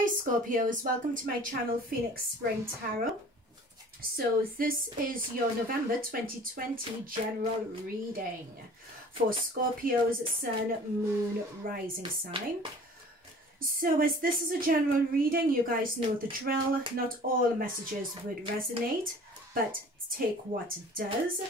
Hi Scorpios, welcome to my channel Phoenix Spring Tarot. So this is your November 2020 general reading for Scorpios, Sun, Moon, Rising sign. So as this is a general reading, you guys know the drill. Not all messages would resonate, but take what it does.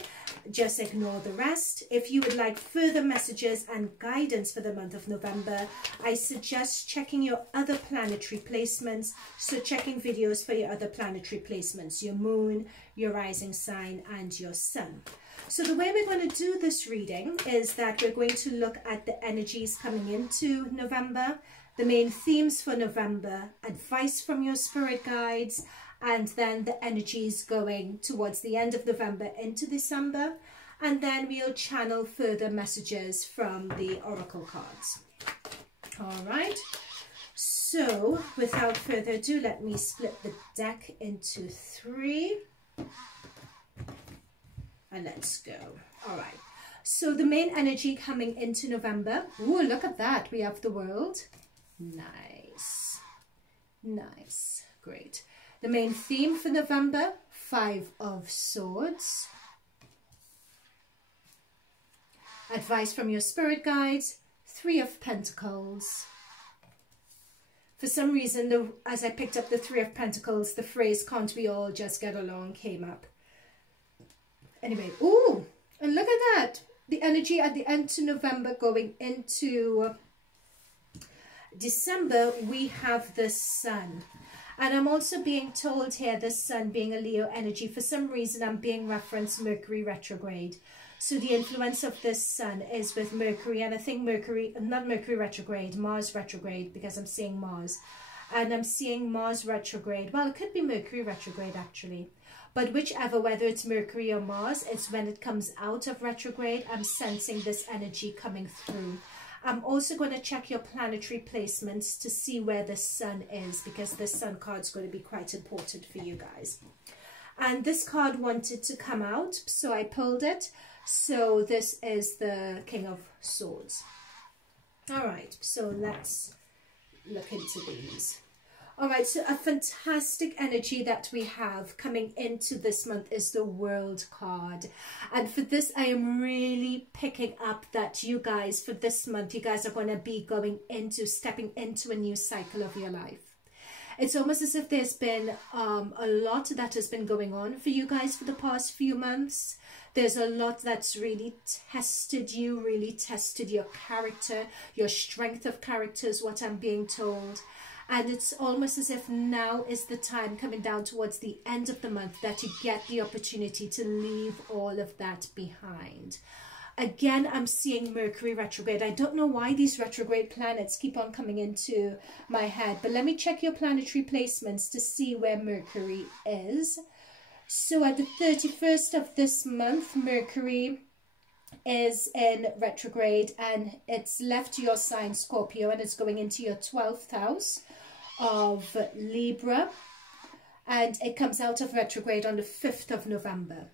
Just ignore the rest. If you would like further messages and guidance for the month of November, I suggest checking your other planetary placements. So checking videos for your other planetary placements, your moon, your rising sign, and your sun. So the way we're going to do this reading is that we're going to look at the energies coming into November, the main themes for November, advice from your spirit guides, and then the energies going towards the end of November into December, and then we'll channel further messages from the oracle cards. All right, so without further ado, let me split the deck into three and let's go. All right, so the main energy coming into November, oh, look at that, we have the World. Nice, nice, great. The main theme for November, Five of Swords. Advice from your spirit guides, Three of Pentacles. For some reason, as I picked up the Three of Pentacles, the phrase, can't we all just get along, came up. Anyway, ooh, and look at that. The energy at the end to November going into December, we have the Sun. And I'm also being told here, the Sun being a Leo energy, for some reason I'm being referenced Mercury retrograde. So the influence of this Sun is with Mercury, and I think Mercury, not Mercury retrograde, Mars retrograde, because I'm seeing Mars. And I'm seeing Mars retrograde. Well, it could be Mercury retrograde actually. But whichever, whether it's Mercury or Mars, it's when it comes out of retrograde, I'm sensing this energy coming through. I'm also going to check your planetary placements to see where the Sun is, because this Sun card is going to be quite important for you guys. And this card wanted to come out, so I pulled it. So this is the King of Swords. All right, so let's look into these. All right, so a fantastic energy that we have coming into this month is the World card. And for this, I am really picking up that you guys, for this month, you guys are going to be stepping into a new cycle of your life. It's almost as if there's been a lot that has been going on for you guys for the past few months. There's a lot that's really tested you, really tested your character, your strength of character is what I'm being told. And it's almost as if now is the time, coming down towards the end of the month, that you get the opportunity to leave all of that behind. Again, I'm seeing Mercury retrograde. I don't know why these retrograde planets keep on coming into my head, but let me check your planetary placements to see where Mercury is. So at the 31st of this month, Mercury is in retrograde, and it's left your sign Scorpio, and it's going into your 12th house of Libra, and it comes out of retrograde on the 5th of November.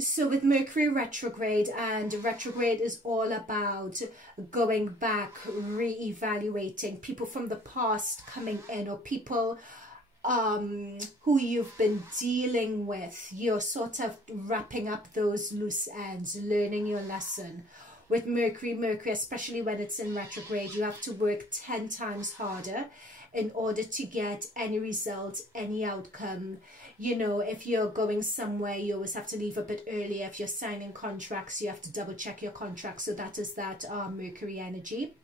So with Mercury retrograde, and retrograde is all about going back, re-evaluating people from the past coming in, or people who you've been dealing with. You're sort of wrapping up those loose ends, learning your lesson. With Mercury, especially when it's in retrograde, you have to work 10 times harder in order to get any result, any outcome. You know, if you're going somewhere, you always have to leave a bit earlier. If you're signing contracts, you have to double check your contracts. So that is that Mercury energy.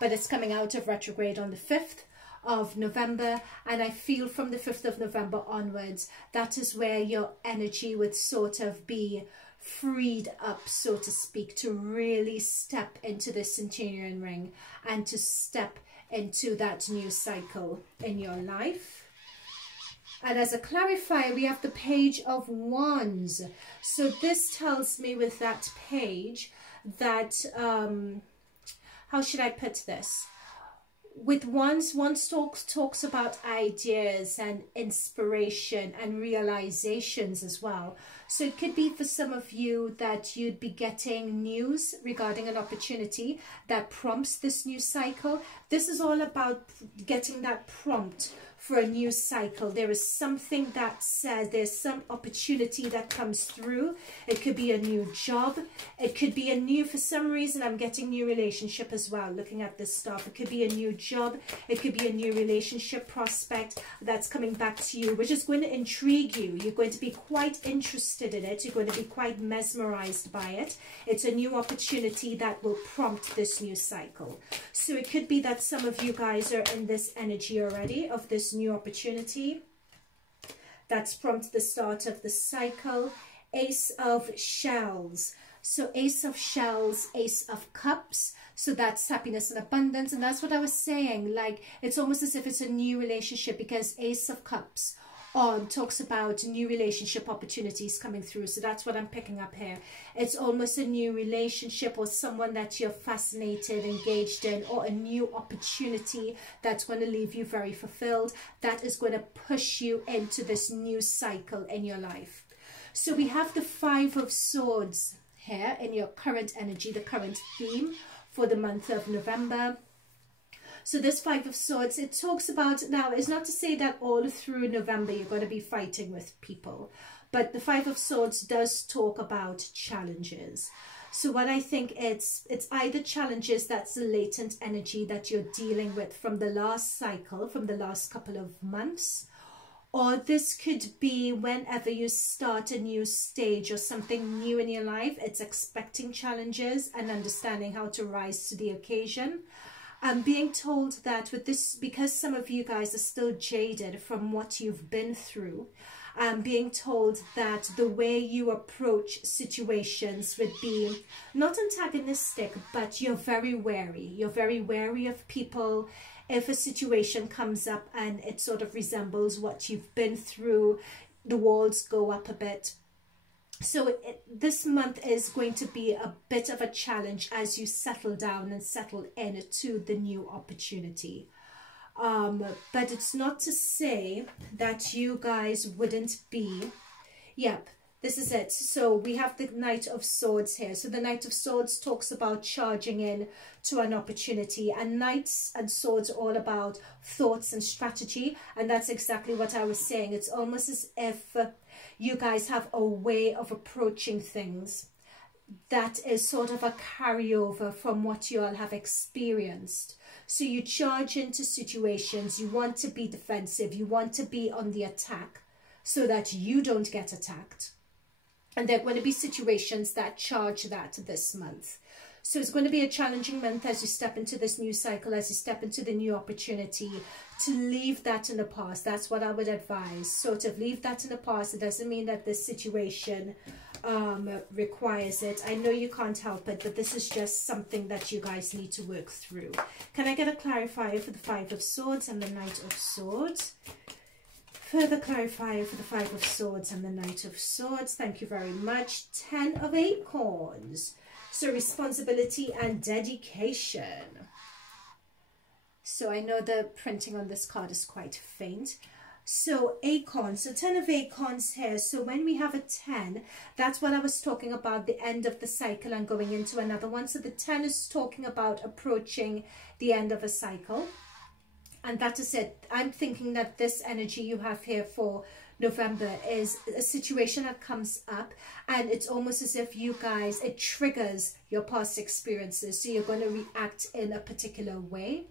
But it's coming out of retrograde on the 5th of November, and I feel from the 5th of November onwards, that is where your energy would sort of be freed up, so to speak, to really step into the Centurion ring and to step into that new cycle in your life. And as a clarifier, we have the Page of Wands. So this tells me with that page that, how should I put this? With Wands, Wands talks about ideas and inspiration and realizations as well. So it could be for some of you that you'd be getting news regarding an opportunity that prompts this new cycle. This is all about getting that prompt for a new cycle. There is something that says there's some opportunity that comes through. It could be a new job. It could be a new, for some reason I'm getting new relationship as well, looking at this stuff. It could be a new job. It could be a new relationship prospect that's coming back to you, which is going to intrigue you. You're going to be quite interested in it. You're going to be quite mesmerized by it. It's a new opportunity that will prompt this new cycle. So it could be that some of you guys are in this energy already of this new opportunity that's prompted the start of the cycle. Ace of Shells. So Ace of Shells, Ace of Cups. So that's happiness and abundance. And that's what I was saying. Like, it's almost as if it's a new relationship, because Ace of Cups talks about new relationship opportunities coming through. So that's what I'm picking up here. It's almost a new relationship, or someone that you're fascinated, engaged in, or a new opportunity that's going to leave you very fulfilled, that is going to push you into this new cycle in your life. So we have the Five of Swords here in your current energy, the current theme for the month of November. So this Five of Swords, it talks about, now it's not to say that all through November you're going to be fighting with people, but the Five of Swords does talk about challenges. So what I think it's either challenges, that's the latent energy that you're dealing with from the last cycle, from the last couple of months, or this could be whenever you start a new stage or something new in your life, it's expecting challenges and understanding how to rise to the occasion. I'm being told that with this, because some of you guys are still jaded from what you've been through, I'm being told that the way you approach situations would be not antagonistic, but you're very wary. You're very wary of people. If a situation comes up and it sort of resembles what you've been through, the walls go up a bit. So this month is going to be a bit of a challenge as you settle down and settle into the new opportunity. But it's not to say that you guys wouldn't be, yep, this is it. So we have the Knight of Swords here. So the Knight of Swords talks about charging in to an opportunity, and Knights and Swords are all about thoughts and strategy. And that's exactly what I was saying. It's almost as if you guys have a way of approaching things that is sort of a carryover from what you all have experienced. So you charge into situations, you want to be defensive, you want to be on the attack so that you don't get attacked. And there are going to be situations that charge that this month. So it's going to be a challenging month as you step into this new cycle, as you step into the new opportunity, to leave that in the past. That's what I would advise. Sort of leave that in the past. It doesn't mean that this situation requires it. I know you can't help it, but this is just something that you guys need to work through. Can I get a clarifier for the Five of Swords and the Knight of Swords? Further clarifier for the Five of Swords and the Knight of Swords. Thank you very much. 10 of Acorns. So responsibility and dedication. So I know the printing on this card is quite faint. So Acorns, so 10 of Acorns here. So when we have a 10, that's what I was talking about, the end of the cycle and going into another one. So the 10 is talking about approaching the end of a cycle. And that is it. I'm thinking that this energy you have here for November is a situation that comes up, and it's almost as if you guys, it triggers your past experiences. So you're going to react in a particular way.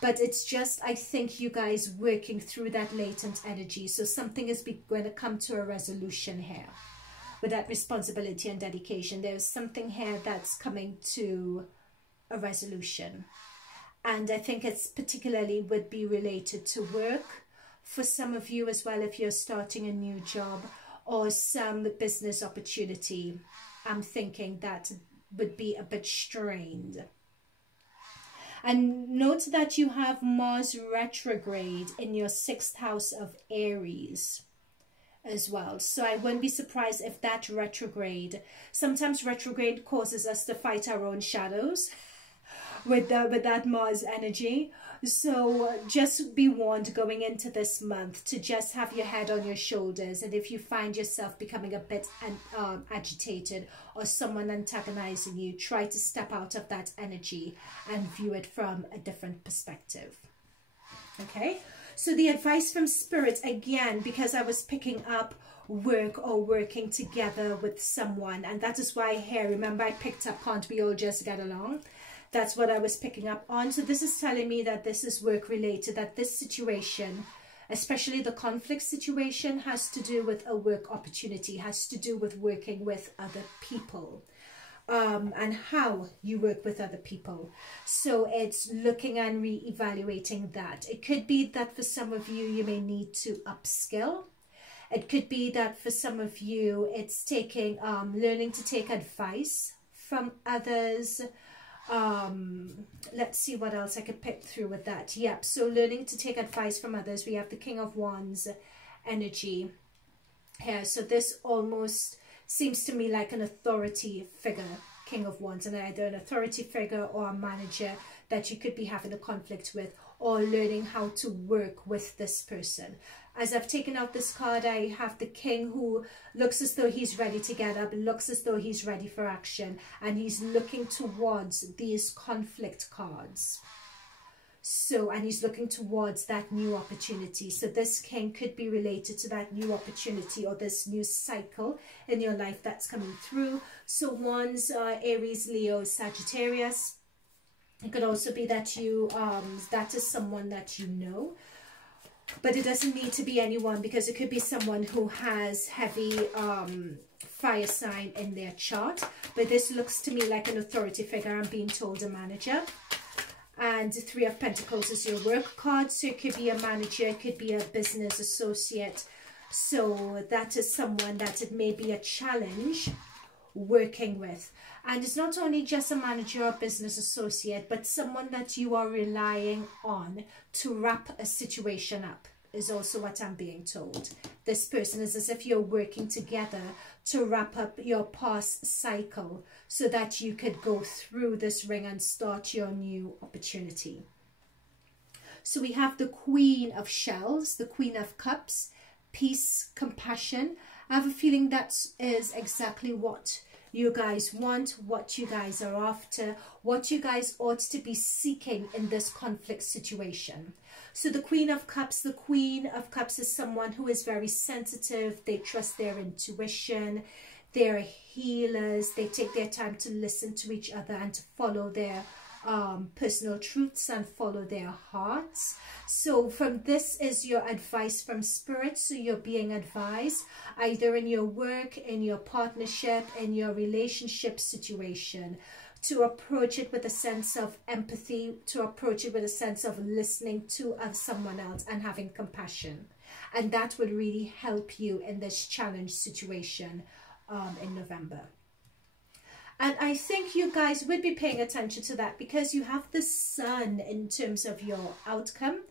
But it's just, I think you guys working through that latent energy. So something is going to come to a resolution here with that responsibility and dedication. There's something here that's coming to a resolution. And I think it's particularly would be related to work for some of you as well, if you're starting a new job or some business opportunity. I'm thinking that would be a bit strained. And note that you have Mars retrograde in your 6th house of Aries as well. So I wouldn't be surprised if that retrograde, sometimes retrograde causes us to fight our own shadows. with that Mars energy. So just be warned going into this month to just have your head on your shoulders. And if you find yourself becoming a bit agitated or someone antagonizing you, try to step out of that energy and view it from a different perspective. Okay, so the advice from Spirit, again, because I was picking up work or working together with someone, and that is why here, remember I picked up can't we all just get along? That's what I was picking up on. So this is telling me that this is work related, that this situation, especially the conflict situation, has to do with a work opportunity, has to do with working with other people, and how you work with other people. So it's looking and re-evaluating that. It could be that for some of you, you may need to upskill. It could be that for some of you, it's taking, learning to take advice from others. Let's see what else I could pick through with that. Yep, so learning to take advice from others. We have the King of Wands energy here. So this almost seems to me like an authority figure, King of Wands, and either an authority figure or a manager that you could be having a conflict with, or learning how to work with this person. As I've taken out this card, I have the King who looks as though he's ready to get up, looks as though he's ready for action, and he's looking towards these conflict cards. So, and he's looking towards that new opportunity. So this King could be related to that new opportunity or this new cycle in your life that's coming through. So Wands, Aries, Leo, Sagittarius. It could also be that you, that is someone that you know. But it doesn't need to be anyone, because it could be someone who has heavy fire sign in their chart. But this looks to me like an authority figure. I'm being told a manager. And Three of Pentacles is your work card. So it could be a manager, it could be a business associate. So that is someone that it may be a challenge working with. And it's not only just a manager or business associate, but someone that you are relying on to wrap a situation up, is also what I'm being told. This person is as if you're working together to wrap up your past cycle so that you could go through this ring and start your new opportunity. So we have the Queen of Shells, the Queen of Cups, peace, compassion. I have a feeling that is exactly what you guys want, what you guys are after, what you guys ought to be seeking in this conflict situation. So the Queen of Cups is someone who is very sensitive. They trust their intuition. They're healers. They take their time to listen to each other and to follow their personal truths and follow their hearts. So from this is your advice from Spirit. So you're being advised either in your work, in your partnership, in your relationship situation, to approach it with a sense of empathy, to approach it with a sense of listening to someone else and having compassion. And that would really help you in this challenge situation in November. And I think you guys would be paying attention to that, because you have the Sun in terms of your outcome.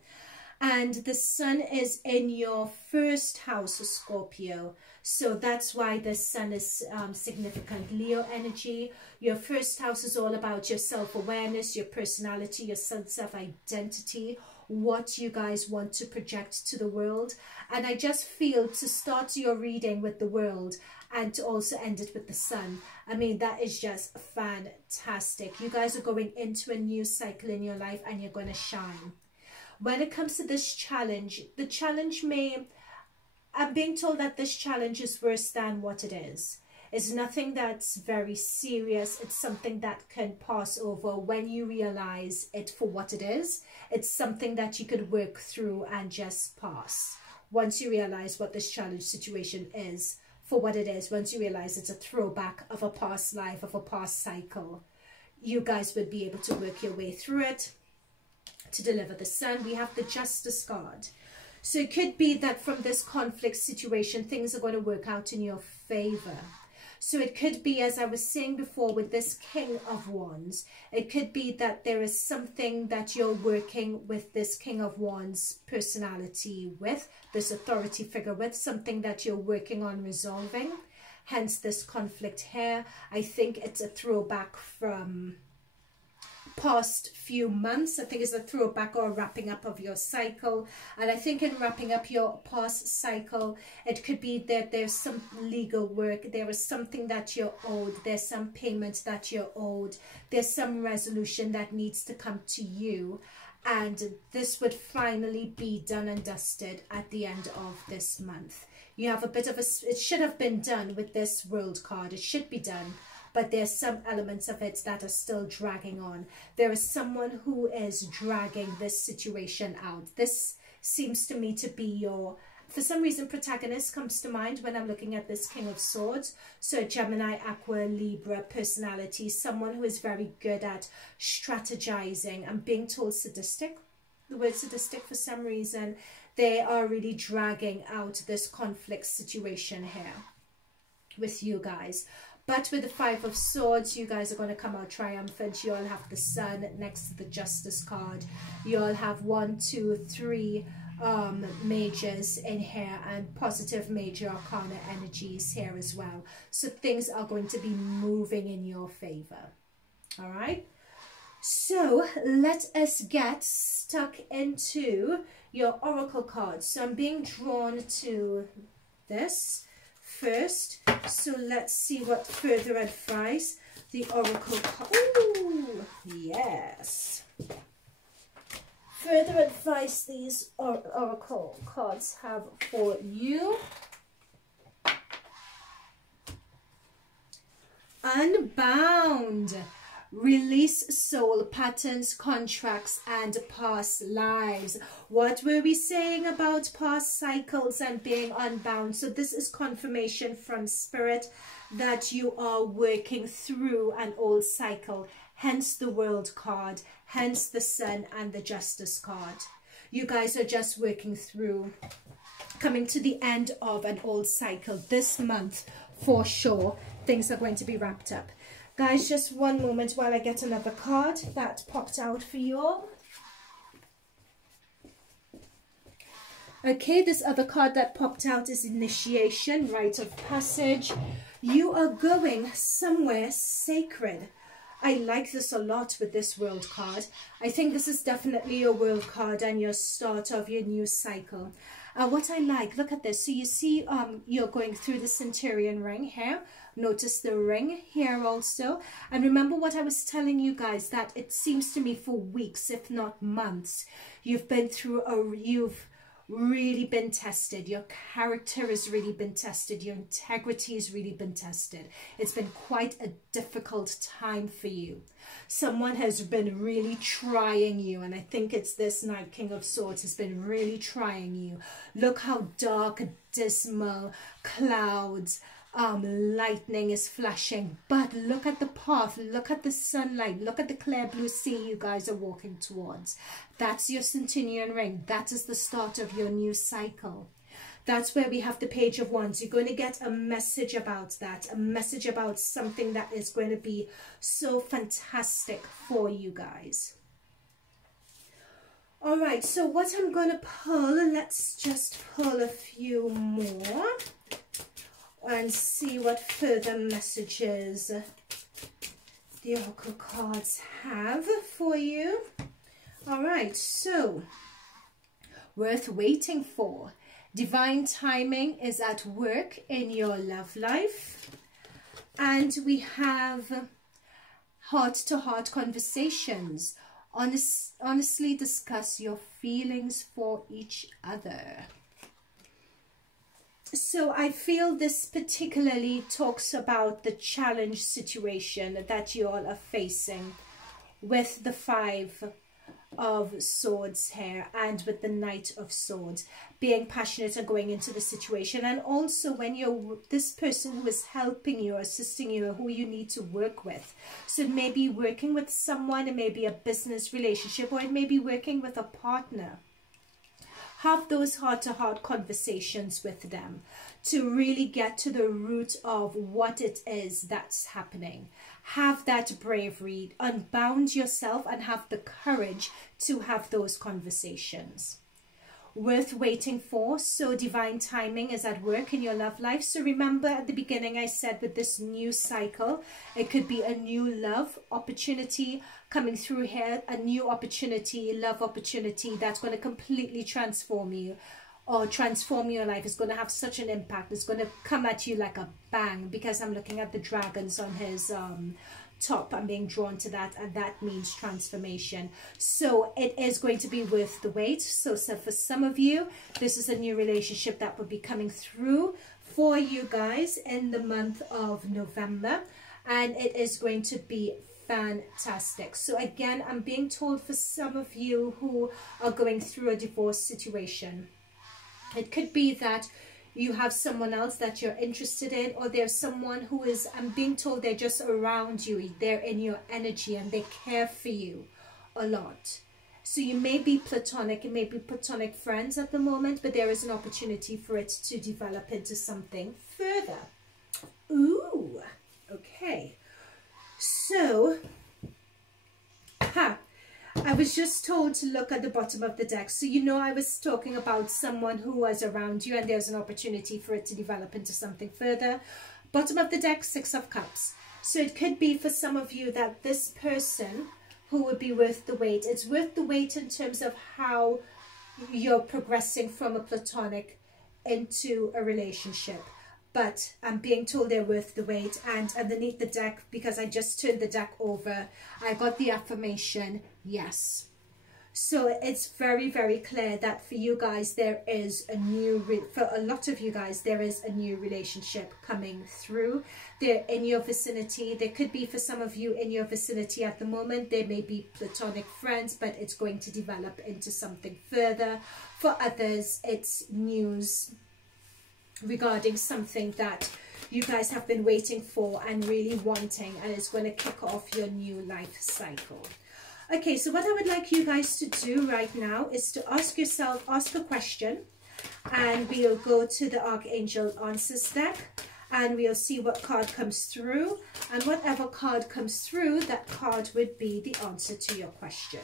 And the Sun is in your first house of Scorpio. So that's why the Sun is significant. Leo energy. Your first house is all about your self-awareness, your personality, your sense of identity, what you guys want to project to the world. And I just feel to start your reading with the world and to also end it with the Sun. I mean, that is just fantastic. You guys are going into a new cycle in your life and you're going to shine. When it comes to this challenge, the challenge may... I'm being told that this challenge is worse than what it is. It's nothing that's very serious. It's something that can pass over when you realize it for what it is. It's something that you could work through and just pass. Once you realize what this challenge situation is for what it is, once you realize it's a throwback of a past life, of a past cycle, you guys would be able to work your way through it to deliver the Sun. We have the Justice card. So it could be that from this conflict situation, things are going to work out in your favor. So it could be, as I was saying before, with this King of Wands, it could be that there is something that you're working with this King of Wands personality with, this authority figure with, something that you're working on resolving. Hence this conflict here. I think it's a throwback from past few months. I think it's a throwback or a wrapping up of your cycle. And I think in wrapping up your past cycle, it could be that there's some legal work, there is something that you're owed, there's some payment that you're owed, there's some resolution that needs to come to you. And this would finally be done and dusted at the end of this month. You have a bit of a, it should have been done with this World card. It should be done, but there's some elements of it that are still dragging on. There is someone who is dragging this situation out. This seems to me to be your, for some reason, protagonist comes to mind when I'm looking at this King of Swords. So Gemini, Aqua, Libra personality, someone who is very good at strategizing. I'm being told sadistic. The word sadistic, for some reason, they are really dragging out this conflict situation here with you guys. But with the Five of Swords, you guys are going to come out triumphant. You all have the Sun next to the Justice card. You all have 1, 2, 3 majors in here, and positive major arcana energies here as well. So things are going to be moving in your favor. All right. So let us get stuck into your oracle cards. So I'm being drawn to this first. So let's see what further advice the oracle card. Ooh, yes. Further advice these oracle cards have for you. Unbound. Release soul patterns, contracts, and past lives. What were we saying about past cycles and being unbound? So this is confirmation from Spirit that you are working through an old cycle. Hence the World card, hence the Sun and the Justice card. You guys are just working through, coming to the end of an old cycle this month for sure. Things are going to be wrapped up. Guys, just one moment while I get another card that popped out for you all. Okay, this other card that popped out is Initiation, Rite of Passage. You are going somewhere sacred. I like this a lot with this World card. I think this is definitely your World card and your start of your new cycle. What I like, look at this. So you see you're going through the Centurion ring here. Notice the ring here also. And remember what I was telling you guys, that it seems to me for weeks, if not months, you've been through you've really been tested. Your character has really been tested. Your integrity has really been tested. It's been quite a difficult time for you. Someone has been really trying you, and I think it's this Knight, King of Swords, has been really trying you. Look how dark, dismal, clouds, lightning is flashing, but look at the path, look at the sunlight, look at the clear blue sea you guys are walking towards. That's your Centurion ring. That is the start of your new cycle. That's where we have the Page of Wands. You're going to get a message about that, a message about something that is going to be so fantastic for you guys. All right, so what I'm going to pull, let's just pull a few more and see what further messages the oracle cards have for you. All right, so worth waiting for. Divine timing is at work in your love life. And we have heart-to-heart conversations. Honestly discuss your feelings for each other. So I feel this particularly talks about the challenge situation that you all are facing with the Five of Swords here and with the Knight of Swords, being passionate and going into the situation. And also when you're this person who is helping you, assisting you, who you need to work with. So it may be working with someone, it may be a business relationship, or it may be working with a partner. Have those heart-to-heart conversations with them to really get to the root of what it is that's happening. Have that bravery, unbound yourself, and have the courage to have those conversations. worth waiting for. So divine timing is at work in your love life. So remember at the beginning I said with this new cycle, it could be a new love opportunity coming through here, a new opportunity, love opportunity that's going to completely transform you or transform your life. It's going to have such an impact. It's going to come at you like a bang, because I'm looking at the dragons on his top. I'm being drawn to that, and that means transformation. So it is going to be worth the wait. So for some of you, this is a new relationship that will be coming through for you guys in the month of November, and it is going to be fantastic. So again, I'm being told for some of you who are going through a divorce situation, it could be that you have someone else that you're interested in, or there's someone who is, I'm being told, they're just around you, they're in your energy and they care for you a lot. So you may be platonic, it may be platonic friends at the moment, but there is an opportunity for it to develop into something further. Ooh, okay. So, I was just told to look at the bottom of the deck. So you know I was talking about someone who was around you and there's an opportunity for it to develop into something further. Bottom of the deck, Six of Cups. So it could be for some of you that this person who would be worth the wait. It's worth the wait in terms of how you're progressing from a platonic into a relationship. But I'm being told they're worth the wait. And underneath the deck, because I just turned the deck over, I got the affirmation, yes. So it's very, very clear that for you guys, there is a new, for a lot of you guys, there is a new relationship coming through. They're in your vicinity. There could be for some of you in your vicinity at the moment. There may be platonic friends, but it's going to develop into something further. For others, it's news regarding something that you guys have been waiting for and really wanting, and it's going to kick off your new life cycle. Okay, so what I would like you guys to do right now is to ask a question, and we'll go to the Archangel Answers deck and we'll see what card comes through, and whatever card comes through, that card would be the answer to your question.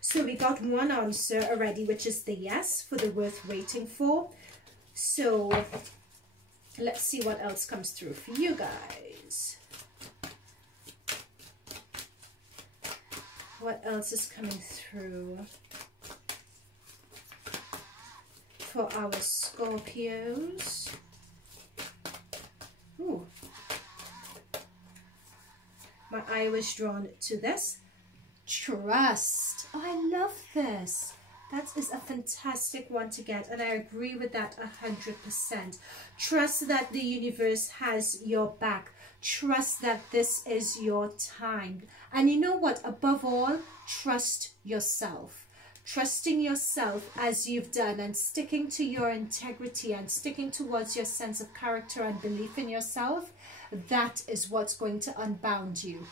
So we got one answer already, which is the yes, for the worth waiting for. So let's see what else comes through for you guys. What else is coming through for our Scorpios? Ooh. My eye was drawn to this. Trust. Oh, I love this. That is a fantastic one to get, and I agree with that 100%. Trust that the universe has your back. Trust that this is your time. And you know what? Above all, trust yourself. Trusting yourself as you've done, and sticking to your integrity and sticking towards your sense of character and belief in yourself, that is what's going to unbound you.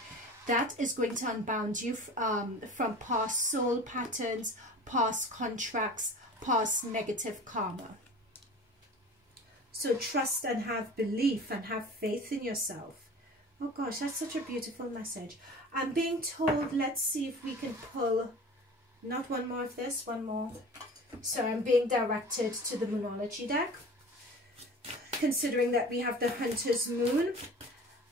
That is going to unbound you from past soul patterns, past contracts, past negative karma. So trust and have belief and have faith in yourself. Oh gosh, that's such a beautiful message. I'm being told, let's see if we can pull, not one more of this, one more. So I'm being directed to the Moonology deck. Considering that we have the Hunter's Moon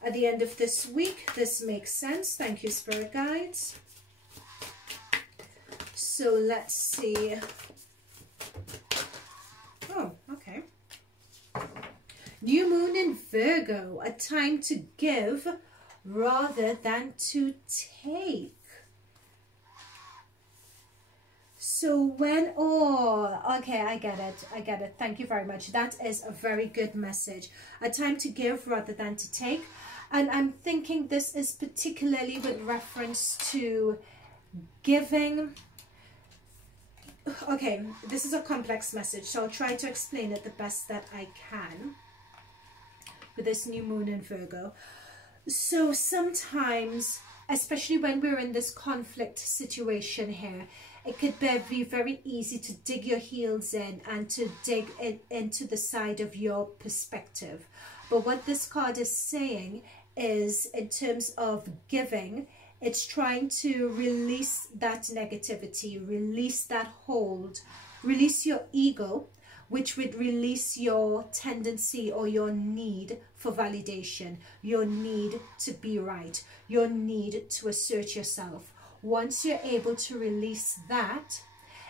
at the end of this week, this makes sense. Thank you, Spirit Guides. So let's see. Oh, okay. New moon in Virgo, a time to give rather than to take. So when, oh, okay, I get it. I get it. Thank you very much. That is a very good message. A time to give rather than to take. And I'm thinking this is particularly with reference to giving. Okay, this is a complex message, so I'll try to explain it the best that I can with this new moon in Virgo. So sometimes, especially when we're in this conflict situation here, it could be very easy to dig your heels in and to dig into the side of your perspective. But what this card is saying is, in terms of giving, It's trying to release that negativity, release that hold, release your ego, which would release your tendency or your need for validation, your need to be right, your need to assert yourself. Once you're able to release that,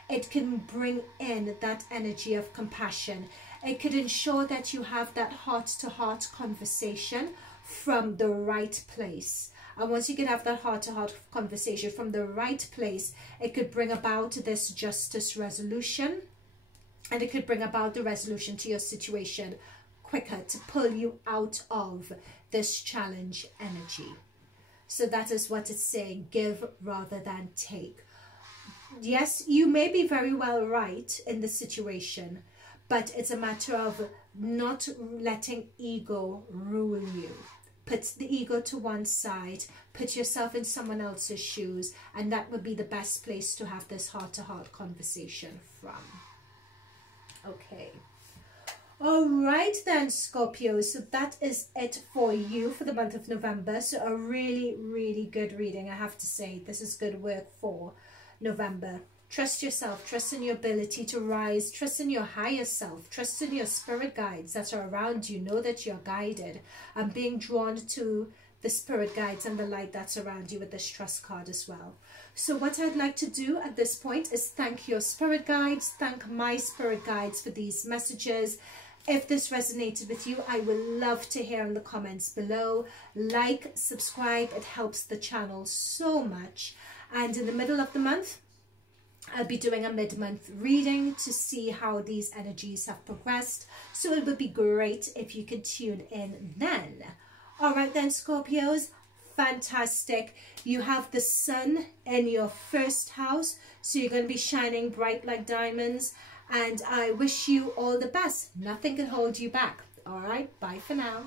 it can bring in that energy of compassion. It could ensure that you have that heart-to-heart conversation from the right place. And once you can have that heart-to-heart conversation from the right place, it could bring about this justice resolution. And it could bring about the resolution to your situation quicker to pull you out of this challenge energy. So that is what it's saying, give rather than take. Yes, you may be very well right in the situation, but it's a matter of not letting ego rule you. Put the ego to one side, put yourself in someone else's shoes, and that would be the best place to have this heart-to-heart conversation from. Okay. All right then, Scorpio. So that is it for you for the month of November. So a really, really good reading, I have to say. This is good work for November. Trust yourself, trust in your ability to rise, trust in your higher self, trust in your spirit guides that are around you. Know that you're guided and being drawn to the spirit guides and the light that's around you with this trust card as well. So what I'd like to do at this point is thank your spirit guides, thank my spirit guides for these messages. If this resonated with you, I would love to hear in the comments below. Like, subscribe, it helps the channel so much. And in the middle of the month, I'll be doing a mid-month reading to see how these energies have progressed. So it would be great if you could tune in then. All right then, Scorpios, fantastic. You have the sun in your first house, so you're going to be shining bright like diamonds. And I wish you all the best. Nothing can hold you back. All right, bye for now.